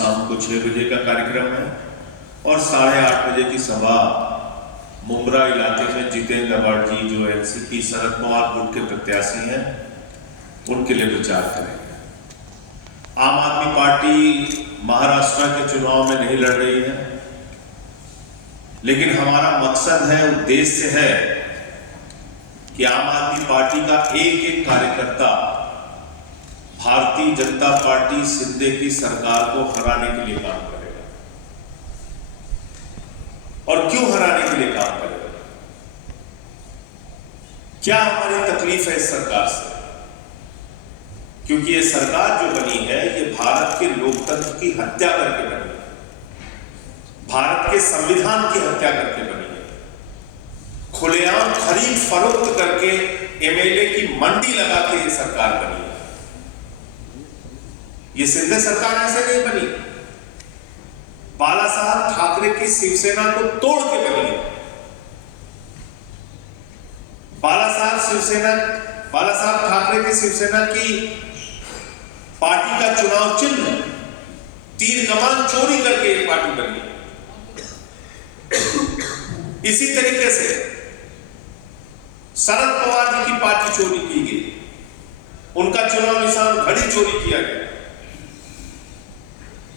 शाम को 6 बजे का कार्यक्रम है और 8:30 बजे की सभा मुंब्रा इलाके में जितेंद्र अवार्ड जी जो एनसीपी शरद पवार गुट के प्रत्याशी हैं उनके लिए प्रचार करेंगे। आम आदमी पार्टी महाराष्ट्र के चुनाव में नहीं लड़ रही है, लेकिन हमारा मकसद है, उद्देश्य है कि आम आदमी पार्टी का एक एक कार्यकर्ता भारतीय जनता पार्टी शिंदे की सरकार को हराने के लिए काम करेगा। और क्यों हराने के लिए काम करेगा? क्या हमारी तकलीफ है इस सरकार से? क्योंकि ये सरकार जो बनी है ये भारत के लोकतंत्र की हत्या करके बनी है, भारत के संविधान की हत्या करके बनी है, खुलेआम खरीद फरोख्त करके एमएलए की मंडी लगा के ये सरकार बनी है। ये शिंदे सरकार ऐसे नहीं बनी, बाला साहब ठाकरे की शिवसेना को तोड़ के बनी है। बाला साहब ठाकरे की शिवसेना की पार्टी का चुनाव चिन्ह तीर कमान चोरी करके एक पार्टी बनी है। इसी तरीके से शरद पवार जी की पार्टी चोरी की गई, उनका चुनाव निशान घड़ी चोरी किया गया,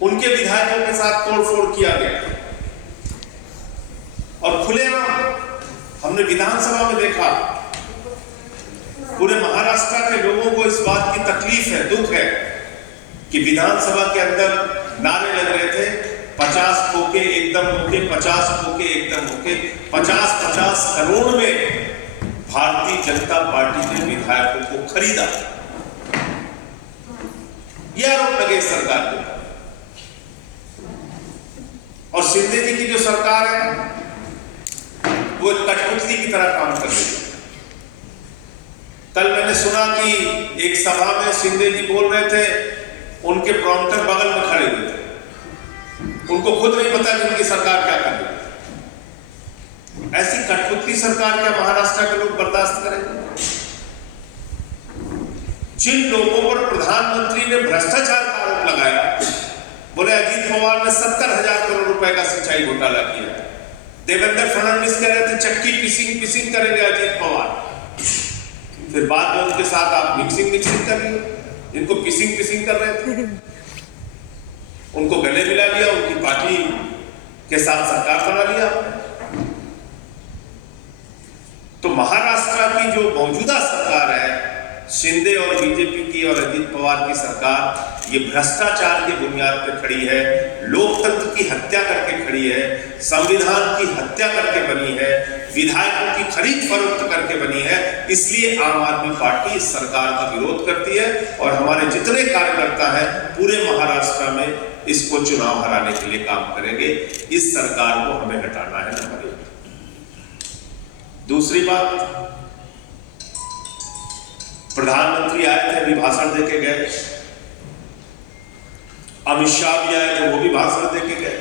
उनके विधायकों के साथ तोड़फोड़ किया गया और खुलेआम हमने विधानसभा में देखा। पूरे महाराष्ट्र के लोगों को इस बात की तकलीफ है, दुख है कि विधानसभा के अंदर नारे लग रहे थे 50 खोके एकदम होके, 50 खोके एकदम होके, 50-50 करोड़ में भारतीय जनता पार्टी ने विधायकों को खरीदा। यह आरोप लगे इस सरकार को। और शिंदे जी की जो सरकार है वो एक कठपुतली की तरह काम कर रही है। कल मैंने सुना कि एक सभा में शिंदे जी बोल रहे थे, उनके प्रॉम्प्टर बगल में खड़े हुए थे, उनको खुद नहीं पता कि उनकी सरकार क्या कर रही है। ऐसी कठपुतली सरकार क्या महाराष्ट्र के लोग बर्दाश्त करेंगे? जिन लोगों पर प्रधानमंत्री ने भ्रष्टाचार का आरोप लगाया, बोले अजीत पवार ने 70,000 करोड़ रुपए का सिंचाई घोटाला किया। देवेंद्र फडणवीस कह रहे थे चक्की पिसिंग करेंगे अजीत पवार। फिर बाद में उनके साथ आप मिक्सिंग कर रही हो, इनको पिसिंग कर रहे थे, उनको गले मिला लिया, उनकी पार्टी के साथ सरकार बना लिया। तो महाराष्ट्र की जो मौजूदा सरकार है, शिंदे और बीजेपी की और अजीत पवार की सरकार, ये भ्रष्टाचार की बुनियाद पर खड़ी है, लोकतंत्र की हत्या करके खड़ी है, संविधान की हत्या करके बनी है, विधायकों की खरीद फरोख्त करके बनी है। इसलिए आम आदमी पार्टी इस सरकार का विरोध करती है और हमारे जितने कार्यकर्ता हैं पूरे महाराष्ट्र में इसको चुनाव हराने के लिए काम करेंगे। इस सरकार को हमें हटाना है। नंबर 1। दूसरी बात, प्रधानमंत्री आए थे, अभी भाषण देके गए, अमित शाह भी आए थे, वो भी भाषण देके गए।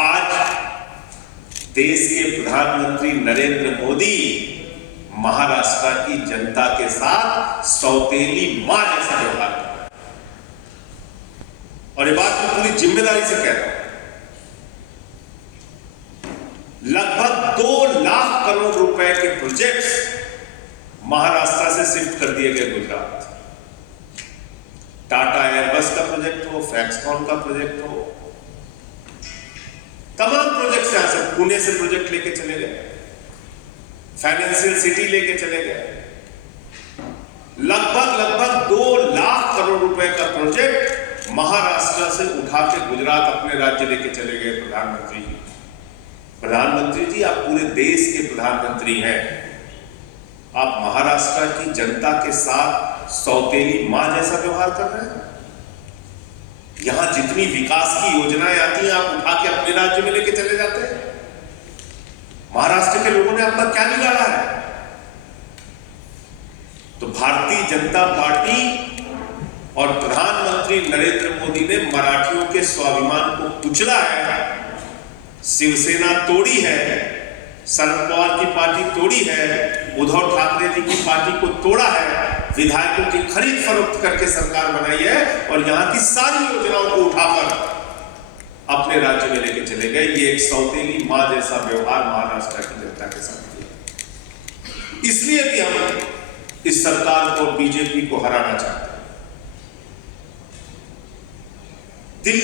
आज देश के प्रधानमंत्री नरेंद्र मोदी महाराष्ट्र की जनता के साथ सौतेली मां जैसा व्यवहार कर रहे हैं। और ये बात मैं पूरी जिम्मेदारी से कह रहा हूं। लगभग 2 लाख करोड़ रुपए के प्रोजेक्ट्स महाराष्ट्र से शिफ्ट कर दिए गए गुजरात। टाटा एयरबस का प्रोजेक्ट हो, फैक्सकॉन का प्रोजेक्ट हो, तमाम प्रोजेक्ट यहां से, पुणे से प्रोजेक्ट लेके चले गए, फाइनेंशियल सिटी लेके चले गए। लगभग 2 लाख करोड़ रुपए का प्रोजेक्ट महाराष्ट्र से उठा के गुजरात अपने राज्य लेके चले गए प्रधानमंत्री जी। प्रधानमंत्री जी, आप पूरे देश के प्रधानमंत्री हैं, आप महाराष्ट्र की जनता के साथ सौतेली मां जैसा व्यवहार कर रहे हैं। यहां जितनी विकास की योजनाएं आती हैं आप उठा के अपने राज्य में लेके चले जाते हैं। महाराष्ट्र के लोगों ने आपका क्या बिगाड़ा है? तो भारतीय जनता पार्टी और प्रधानमंत्री नरेंद्र मोदी ने मराठियों के स्वाभिमान को कुचला है, शिवसेना तोड़ी है, शरद पवार की पार्टी तोड़ी है, उद्धव ठाकरे जी की पार्टी को तोड़ा है। विधायकों की खरीद फरोख्त करके सरकार बनाई है और यहां की सारी योजनाओं को उठाकर अपने राज्य में लेके चले गए। ये एक सौतेली मां जैसा व्यवहार महाराष्ट्र की जनता के साथ किया। इसलिए भी हम इस सरकार को, बीजेपी को हराना चाहते हैं। दिल्ली